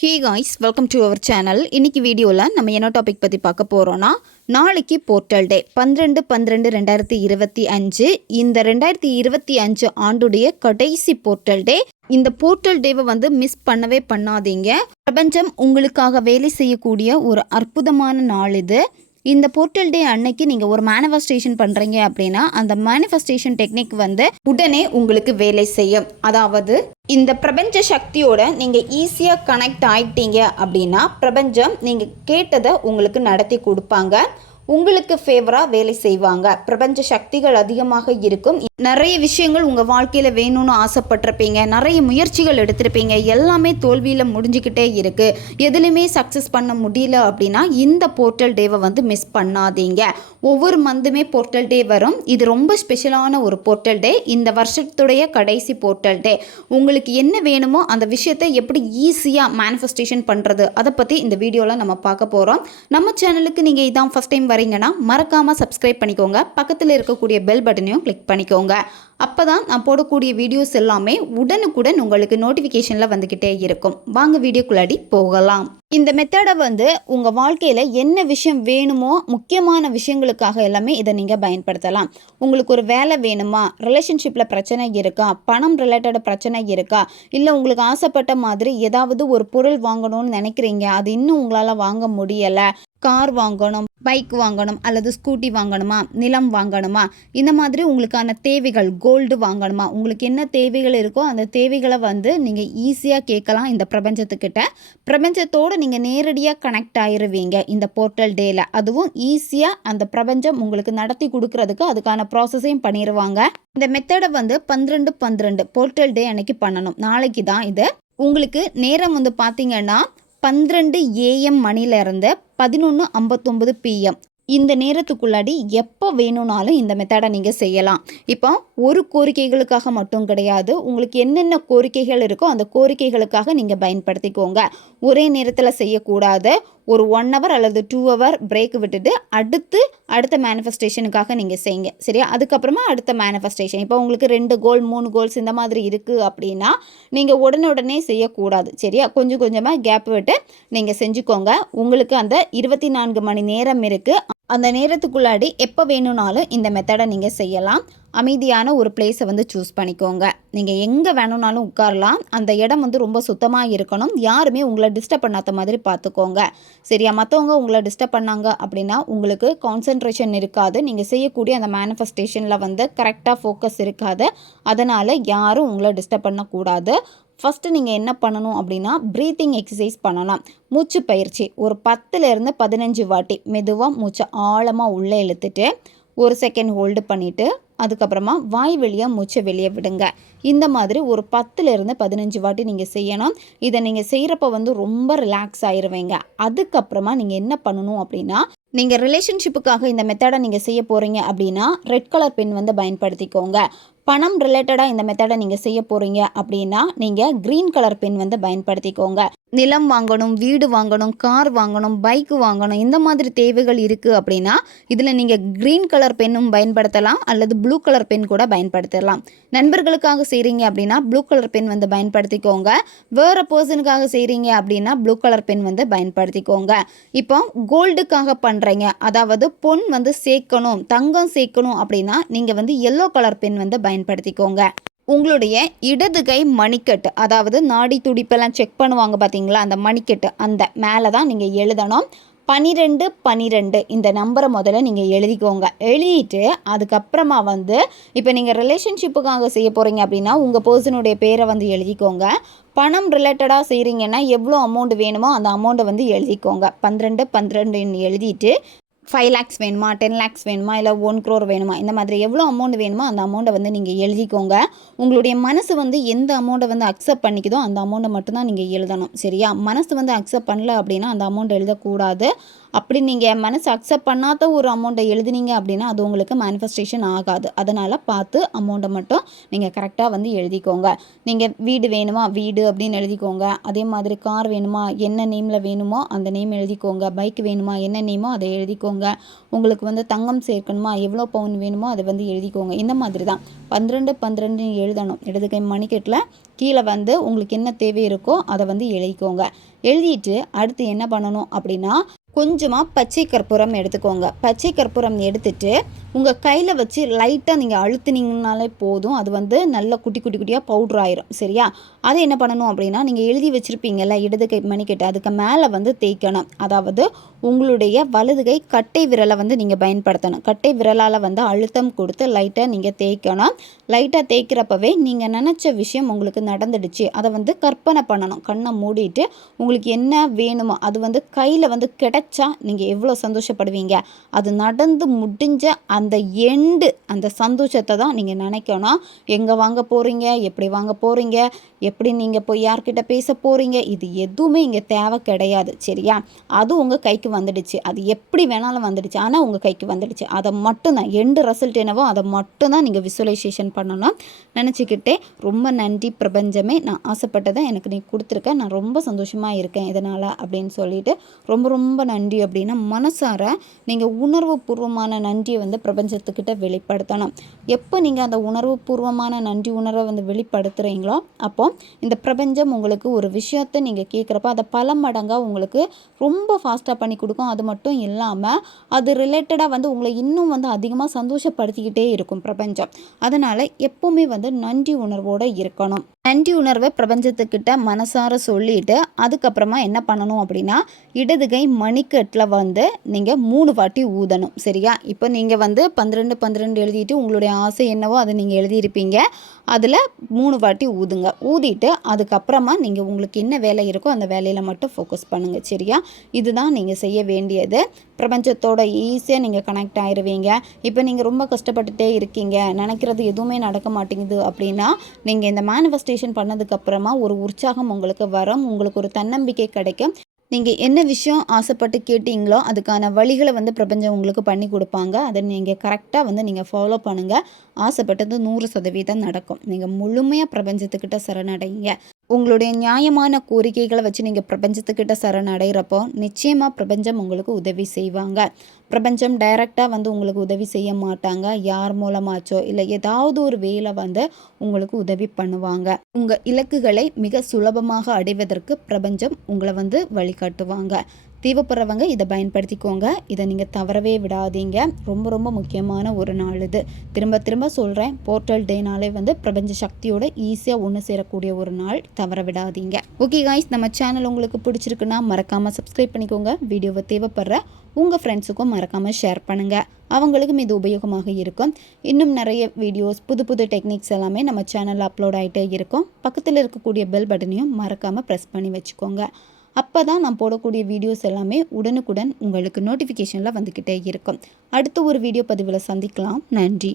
Hi guys welcome to our channel இன்றைக்கி வீடியோவில் நம்ம என்ன டாபிக் பற்றி பார்க்க போகிறோன்னா நாளைக்கு போர்ட்டல் டே பன்னிரெண்டு பன்னிரெண்டு ரெண்டாயிரத்தி இருபத்தி அஞ்சு. இந்த ரெண்டாயிரத்தி இருபத்தி அஞ்சு ஆண்டுடைய கடைசி போர்ட்டல் டே இந்த போர்ட்டல் டேவை வந்து மிஸ் பண்ணவே பண்ணாதீங்க. பிரபஞ்சம் உங்களுக்காக வேலை செய்யக்கூடிய ஒரு அற்புதமான நாள் இது. இந்த போர்ட்டல் டே அன்னைக்கு நீங்கள் ஒரு மேனிஃபெஸ்டேஷன் பண்ணுறீங்க அப்படின்னா அந்த மேனிஃபெஸ்டேஷன் டெக்னிக் வந்து உடனே உங்களுக்கு வேலை செய்யும். அதாவது இந்த பிரபஞ்ச சக்தியோட நீங்கள் ஈஸியாக கனெக்ட் ஆயிட்டீங்க அப்படின்னா பிரபஞ்சம் நீங்கள் கேட்டதை உங்களுக்கு நடத்தி கொடுப்பாங்க. உங்களுக்கு ஃபேவராக வேலை செய்வாங்க. பிரபஞ்ச சக்திகள் அதிகமாக இருக்கும். நிறைய விஷயங்கள் உங்கள் வாழ்க்கையில் வேணும்னு ஆசைப்பட்டிருப்பீங்க. நிறைய முயற்சிகள் எடுத்திருப்பீங்க. எல்லாமே தோல்வியில் முடிஞ்சுக்கிட்டே இருக்குது எதுலையுமே சக்ஸஸ் பண்ண முடியல அப்படின்னா இந்த போர்ட்டல் டேவை வந்து மிஸ் பண்ணாதீங்க. ஒவ்வொரு மந்துமே போர்ட்டல் டே வரும். இது ரொம்ப ஸ்பெஷலான ஒரு போர்ட்டல் டே இந்த வருஷத்துடைய கடைசி போர்ட்டல் டே உங்களுக்கு என்ன வேணுமோ அந்த விஷயத்தை எப்படி ஈஸியாக மேனிஃபெஸ்டேஷன் பண்ணுறது அதை பற்றி இந்த வீடியோவில் நம்ம பார்க்க போகிறோம் நம்ம சேனலுக்கு நீங்கள் இதான் ஃபஸ்ட் டைம் வரீங்கன்னா மறக்காமல் சப்ஸ்கிரைப் பண்ணிக்கோங்க. பக்கத்தில் இருக்கக்கூடிய பெல் பட்டனையும் கிளிக் பண்ணிக்கோங்க. அப்போ தான் நான் போடக்கூடிய வீடியோஸ் எல்லாமே உடனுக்குடன் உங்களுக்கு நோட்டிஃபிகேஷனில் வந்துக்கிட்டே இருக்கும். வாங்க வீடியோக்குள்ளாடி போகலாம். இந்த மெத்தடை வந்து உங்கள் வாழ்க்கையில் என்ன விஷயம் வேணுமோ முக்கியமான விஷயங்களுக்காக எல்லாமே இதை நீங்கள் பயன்படுத்தலாம். உங்களுக்கு ஒரு வேலை வேணுமா? ரிலேஷன்ஷிப்பில் பிரச்சனை இருக்கா? பணம் ரிலேட்டட் பிரச்சனை இருக்கா? இல்லை உங்களுக்கு ஆசைப்பட்ட மாதிரி ஏதாவது ஒரு பொருள் வாங்கணும்னு நினைக்கிறீங்க? அது இன்னும் உங்களால் வாங்க முடியலை. கார் வாங்கணும் பைக் வாங்கணும் அல்லது ஸ்கூட்டி வாங்கணுமா நிலம் வாங்கணுமா இந்த மாதிரி உங்களுக்கான தேவைகள் கோல்டு வாங்கணுமா உங்களுக்கு என்ன தேவைகள் இருக்கோ அந்த தேவைகளை வந்து நீங்கள் ஈஸியாக கேட்கலாம் இந்த பிரபஞ்சத்துக்கிட்ட. பிரபஞ்சத்தோடு நீங்கள் நேரடியாக கனெக்ட் ஆயிருவீங்க இந்த போர்ட்டல் டேயில் அதுவும் ஈஸியாக அந்த பிரபஞ்சம் உங்களுக்கு நடத்தி கொடுக்கறதுக்கு அதுக்கான ப்ராசஸையும் பண்ணிடுவாங்க இந்த மெத்தடை வந்து பன்னிரெண்டு பன்னிரெண்டு போர்ட்டல் டே அன்னைக்கு பண்ணணும். நாளைக்கு தான் இது. உங்களுக்கு நேரம் வந்து பார்த்தீங்கன்னா பன்னிரெண்டு ஏஎம் மணிலேருந்து பதினொன்று ஐம்பத்தொம்பது பிஎம் இந்த நேரத்துக்குள்ளாடி எப்போ வேணும்னாலும் இந்த மெத்தடை நீங்கள் செய்யலாம். இப்போ ஒரு கோரிக்கைகளுக்காக மட்டும் கிடையாது உங்களுக்கு என்னென்ன கோரிக்கைகள் இருக்கோ அந்த கோரிக்கைகளுக்காக நீங்கள் பயன்படுத்திக்கோங்க. ஒரே நேரத்தில் செய்யக்கூடாது. ஒரு ஒன் ஹவர் அல்லது டூ ஹவர் பிரேக் விட்டுட்டு அடுத்து அடுத்த மேனிஃபெஸ்டேஷனுக்காக நீங்கள் செய்யுங்க. சரியா? அதுக்கப்புறமா அடுத்த மேனிஃபெஸ்டேஷன் இப்போ உங்களுக்கு ரெண்டு கோல் மூணு கோல்ஸ் இந்த மாதிரி இருக்குது அப்படின்னா நீங்கள் உடனே உடனே செய்யக்கூடாது. சரியா? கொஞ்சம் கொஞ்சமாக கேப் விட்டு நீங்கள் செஞ்சுக்கோங்க. உங்களுக்கு அந்த இருபத்தி நான்கு மணி நேரம் இருக்குது அந்த நேரத்துக்குள்ளாடி எப்போ வேணும்னாலும் இந்த மெத்தடை நீங்கள் செய்யலாம். அமைதியான ஒரு பிளேஸை வந்து சூஸ் பண்ணிக்கோங்க. நீங்கள் எங்கே வேணும்னாலும் உட்காரலாம். அந்த இடம் வந்து ரொம்ப சுத்தமாக இருக்கணும். யாருமே உங்களை டிஸ்டர்ப் பண்ணாத மாதிரி பார்த்துக்கோங்க. சரியா? மற்றவங்க உங்களை டிஸ்டர்ப் பண்ணாங்க அப்படின்னா உங்களுக்கு கான்சென்ட்ரேஷன் இருக்காது. நீங்கள் செய்யக்கூடிய அந்த மேனிஃபெஸ்டேஷனில் வந்து கரெக்டாக ஃபோக்கஸ் இருக்காது. அதனால் யாரும் உங்களை டிஸ்டர்ப் பண்ணக்கூடாது. ஃபஸ்ட்டு நீங்கள் என்ன பண்ணணும் அப்படின்னா ப்ரீத்திங் எக்ஸசைஸ் பண்ணலாம். மூச்சு பயிற்சி. ஒரு பத்துலேருந்து பதினஞ்சு வாட்டி மெதுவாக மூச்சை ஆழமாக உள்ளே இழுத்துட்டு ஒரு செகண்ட் ஹோல்டு பண்ணிவிட்டு அதுக்கப்புறமா வாய் வழியாக மூச்சை வெளியே விடுங்க. இந்த மாதிரி ஒரு பத்துலேருந்து பதினஞ்சு வாட்டி நீங்கள் செய்யணும். இதை நீங்கள் செய்கிறப்ப வந்து ரொம்ப ரிலாக்ஸ் ஆயிடுவீங்க அதுக்கப்புறமா நீங்கள் என்ன பண்ணணும் அப்படின்னா நீங்கள் ரிலேஷன்ஷிப்புக்காக இந்த மெத்தடை நீங்கள் செய்ய போகிறீங்க அப்படின்னா ரெட் கலர் பென் வந்து பயன்படுத்திக்கோங்க. பணம் ரிலேட்டடாக இந்த மெத்தடை நீங்கள் செய்ய போகிறீங்க அப்படின்னா நீங்கள் க்ரீன் கலர் பென் வந்து பயன்படுத்திக்கோங்க. நிலம் வாங்கணும் வீடு வாங்கணும் கார் வாங்கணும் பைக் வாங்கணும் இந்த மாதிரி தேவைகள் இருக்குது அப்படின்னா இதில் நீங்கள் க்ரீன் கலர் பென்னும் பயன்படுத்தலாம் அல்லது ப்ளூ கலர் பென் கூட பயன்படுத்தலாம். நண்பர்களுக்காக செய்கிறீங்க அப்படின்னா ப்ளூ கலர் பென் வந்து பயன்படுத்திக்கோங்க. வேறு பர்சனுக்காக செய்கிறீங்க அப்படின்னா ப்ளூ கலர் பென் வந்து பயன்படுத்திக்கோங்க. இப்போ கோல்டுக்காக பண்ணுறீங்க அதாவது பொன் வந்து சேர்க்கணும் தங்கம் சேர்க்கணும் அப்படின்னா நீங்கள் வந்து எல்லோ கலர் பென் வந்து பயன்படுத்திக்கோங்க. உங்களுடைய இடது கை மணிக்கட்டு அதாவது நாடி துடிப்பெல்லாம் செக் பண்ணுவாங்க பார்த்தீங்களா அந்த மணிக்கட்டு அந்த மேலே தான் நீங்கள் எழுதணும். பனிரெண்டு பனிரெண்டு இந்த நம்பரை முதல்ல நீங்கள் எழுதிக்கோங்க. எழுதிட்டு அதுக்கப்புறமா வந்து இப்போ நீங்கள் ரிலேஷன்ஷிப்புக்காக செய்ய போகிறீங்க அப்படின்னா உங்கள் பர்சனுடைய பேரை வந்து எழுதிக்கோங்க. பணம் ரிலேட்டடாக செய்கிறீங்கன்னா எவ்வளோ அமௌண்ட் வேணுமோ அந்த அமௌண்ட்டை வந்து எழுதிக்கோங்க. பன்னிரெண்டு பன்னிரெண்டுன்னு எழுதிட்டு ஃபைவ் லேக்ஸ் வேணுமா டென் லேக்ஸ் வேணுமா இல்லை ஒன் க்ரோர் வேணுமா இந்த மாதிரி எவ்வளோ அமௌண்ட் வேணுமோ அந்த அமௌண்ட்டை வந்து நீங்கள் எழுதிக்கோங்க. உங்களுடைய மனசு வந்து எந்த அமௌண்ட்டை வந்து அக்செப்ட் பண்ணிக்குதோ அந்த அமௌண்ட்டை மட்டும்தான் நீங்கள் எழுதணும் சரியா? மனசு வந்து அக்செப்ட் பண்ணல அப்படின்னா அந்த அமௌண்ட் எழுதக்கூடாது. அப்படி நீங்கள் மனசு அக்செப்ட் பண்ணாத ஒரு அமௌண்ட்டை எழுதுனீங்க அப்படின்னா அது உங்களுக்கு மேனிஃபெஸ்டேஷன் ஆகாது. அதனால் பார்த்து அமௌண்ட்டை மட்டும் நீங்கள் கரெக்டாக வந்து எழுதிக்கோங்க. நீங்கள் வீடு வேணுமா? வீடு அப்படின்னு எழுதிக்கோங்க. அதே மாதிரி கார் வேணுமா? என்ன நேமில் வேணுமோ அந்த நேம் எழுதிக்கோங்க. பைக் வேணுமா? என்ன நேமோ அதை எழுதிக்கோங்க. உங்களுக்கு வந்து தங்கம் சேர்க்கணுமா? எவ்வளோ பவுன் வேணுமோ அதை வந்து எழுதிக்கோங்க. இந்த மாதிரி தான். பன்னிரெண்டு பன்னிரெண்டு எழுதணும். இடது கை மணிக்கட்டில் கீழே வந்து உங்களுக்கு என்ன தேவை இருக்கோ அதை வந்து எழுதிக்கோங்க. எழுதிட்டு அடுத்து என்ன பண்ணணும் அப்படின்னா கொஞ்சமாக பச்சை கற்பூரம் எடுத்துக்கோங்க. பச்சை கற்பூரம் எடுத்துட்டு உங்கள் கையில் வச்சு லைட்டாக நீங்கள் அழுத்துனீங்கனாலே போதும். அது வந்து நல்ல குட்டி குட்டி குட்டியாக பவுட்ரு ஆயிரும். சரியா? அதை என்ன பண்ணணும் அப்படின்னா நீங்கள் எழுதி வச்சுருப்பீங்கல்ல இடது கை மணிக்கட்டு அதுக்கு மேலே வந்து தேய்க்கணும். அதாவது உங்களுடைய வலது கை கட்டை விரலை வந்து நீங்கள் பயன்படுத்தணும். கட்டை விரலால் வந்து அழுத்தம் கொடுத்து லைட்டாக நீங்கள் தேய்க்கணும். லைட்டாக தேய்க்கிறப்பவே நீங்கள் நினச்ச விஷயம் உங்களுக்கு நடந்துடுச்சு. அதை வந்து கற்பனை பண்ணணும். கண்ணை மூடிட்டு உங்களுக்கு என்ன வேணுமோ அது வந்து கையில் வந்து கிடச்சி நீங்கள் எவ்வளோ சந்தோஷப்படுவீங்க? அது நடந்து முடிஞ்ச அந்த எண்டு அந்த சந்தோஷத்தை தான் நீங்கள் நினைக்கணும். எங்கே வாங்க போகிறீங்க எப்படி வாங்க போகிறீங்க எப்படி நீங்கள் போய் யார்கிட்ட பேச போகிறீங்க இது எதுவுமே இங்கே தேவை கிடையாது சரியா? அது உங்கள் கைக்கு வந்துடுச்சு. அது எப்படி வேணாலும் வந்துடுச்சு. ஆனால் உங்கள் கைக்கு வந்துடுச்சு. அதை மட்டும்தான். எண்டு ரிசல்ட் என்னவோ அதை மட்டும்தான் நீங்கள் விசுவலைசேஷன் பண்ணணும். நினச்சிக்கிட்டே ரொம்ப நன்றி பிரபஞ்சமே. நான் ஆசைப்பட்டதை எனக்கு நீ கொடுத்துருக்க. நான் ரொம்ப சந்தோஷமாக இருக்கேன். இதனால் அப்படின்னு சொல்லிட்டு ரொம்ப ரொம்ப நன்றி. நன்றி அப்படின்னா மனசார நீங்கள் உணர்வு பூர்வமான நன்றியை வந்து பிரபஞ்சத்துக்கிட்ட வெளிப்படுத்தணும். எப்போ நீங்கள் அந்த உணர்வு பூர்வமான நன்றி உணர்வை வந்து வெளிப்படுத்துகிறீங்களோ அப்போ இந்த பிரபஞ்சம் உங்களுக்கு ஒரு விஷயத்தை நீங்கள் கேட்குறப்ப அதை பல மடங்காக உங்களுக்கு ரொம்ப ஃபாஸ்ட்டாக பண்ணி கொடுக்கும். அது மட்டும் இல்லாமல் அது ரிலேட்டடாக வந்து உங்களை இன்னும் வந்து அதிகமாக சந்தோஷப்படுத்திக்கிட்டே இருக்கும் பிரபஞ்சம். அதனால் எப்போவுமே வந்து நன்றி உணர்வோடு இருக்கணும். நன்றி உணர்வை பிரபஞ்சத்துக்கிட்ட மனசார சொல்லிட்டு அதுக்கப்புறமா என்ன பண்ணணும் அப்படின்னா இடதுகை மண் மணிக்கட்டில் வந்து நீங்கள் மூணு வாட்டி ஊதணும் சரியா? இப்போ நீங்கள் வந்து பன்னிரெண்டு பன்னிரெண்டு எழுதிட்டு உங்களுடைய ஆசை என்னவோ அதை நீங்கள் எழுதியிருப்பீங்க. அதில் மூணு வாட்டி ஊதுங்க. ஊதிட்டு அதுக்கப்புறமா நீங்கள் உங்களுக்கு என்ன வேலை இருக்கோ அந்த வேலையில் மட்டும் ஃபோக்கஸ் பண்ணுங்கள் சரியா? இதுதான் நீங்கள் செய்ய வேண்டியது. பிரபஞ்சத்தோட ஈஸியாக நீங்கள் கனெக்ட் ஆயிடுவீங்க இப்போ நீங்கள் ரொம்ப கஷ்டப்பட்டுட்டே இருக்கீங்க. நினைக்கிறது எதுவுமே நடக்க மாட்டேங்குது அப்படின்னா நீங்கள் இந்த மேனிஃபெஸ்டேஷன் பண்ணதுக்கப்புறமா ஒரு உற்சாகம் உங்களுக்கு வரும். உங்களுக்கு ஒரு தன்னம்பிக்கை கிடைக்கும். நீங்கள் என்ன விஷயம் ஆசைப்பட்டு கேட்டீங்களோ அதுக்கான வழிகளை வந்து பிரபஞ்சம் உங்களுக்கு பண்ணி கொடுப்பாங்க. அதை நீங்கள் கரெக்டாக வந்து நீங்கள் ஃபாலோ பண்ணுங்கள் ஆசைப்பட்டது நூறு சதவீதம் நடக்கும். நீங்கள் முழுமையாக பிரபஞ்சத்துக்கிட்ட சரணடைங்க. உங்களுடைய நியாயமான கோரிக்கைகளை வச்சு நீங்கள் பிரபஞ்சத்துக்கிட்ட சரணடைகிறப்போ நிச்சயமாக பிரபஞ்சம் உங்களுக்கு உதவி செய்வாங்க. பிரபஞ்சம் டைரெக்டாக வந்து உங்களுக்கு உதவி செய்ய மாட்டாங்க. யார் மூலமாச்சோ இல்லை ஏதாவது ஒரு வேலை வந்து உங்களுக்கு உதவி பண்ணுவாங்க. உங்கள் இலக்குகளை மிக சுலபமாக அடைவதற்கு பிரபஞ்சம் உங்களை வந்து வழிகாட்டுவாங்க. தேவைப்படுறவங்க இதை பயன்படுத்திக்கோங்க. இதை நீங்கள் தவறவே விடாதீங்க. ரொம்ப ரொம்ப முக்கியமான ஒரு நாள் இது. திரும்ப திரும்ப சொல்கிறேன் போர்ட்டல் டேனாலே வந்து பிரபஞ்ச சக்தியோட ஈஸியாக ஒன்று சேரக்கூடிய ஒரு நாள். தவற விடாதீங்க. ஓகே காய்ஸ் நம்ம சேனல் உங்களுக்கு பிடிச்சிருக்குன்னா மறக்காமல் சப்ஸ்கிரைப் பண்ணிக்கோங்க. வீடியோவை தேவைப்படுற உங்கள் ஃப்ரெண்ட்ஸுக்கும் மறக்காமல் ஷேர் பண்ணுங்கள் அவங்களுக்கும் இது உபயோகமாக இருக்கும். இன்னும் நிறைய வீடியோஸ் புது புது டெக்னிக்ஸ் எல்லாமே நம்ம சேனலில் அப்லோட் ஆகிட்டே இருக்கும். பக்கத்தில் இருக்கக்கூடிய பெல் பட்டனையும் மறக்காமல் ப்ரெஸ் பண்ணி வச்சுக்கோங்க. அப்போ தான் நான் போடக்கூடிய வீடியோஸ் எல்லாமே உடனுக்குடன் உங்களுக்கு நோட்டிஃபிகேஷனில் வந்துக்கிட்டே இருக்கும். அடுத்த ஒரு வீடியோ பதிவில் சந்திக்கலாம். நன்றி.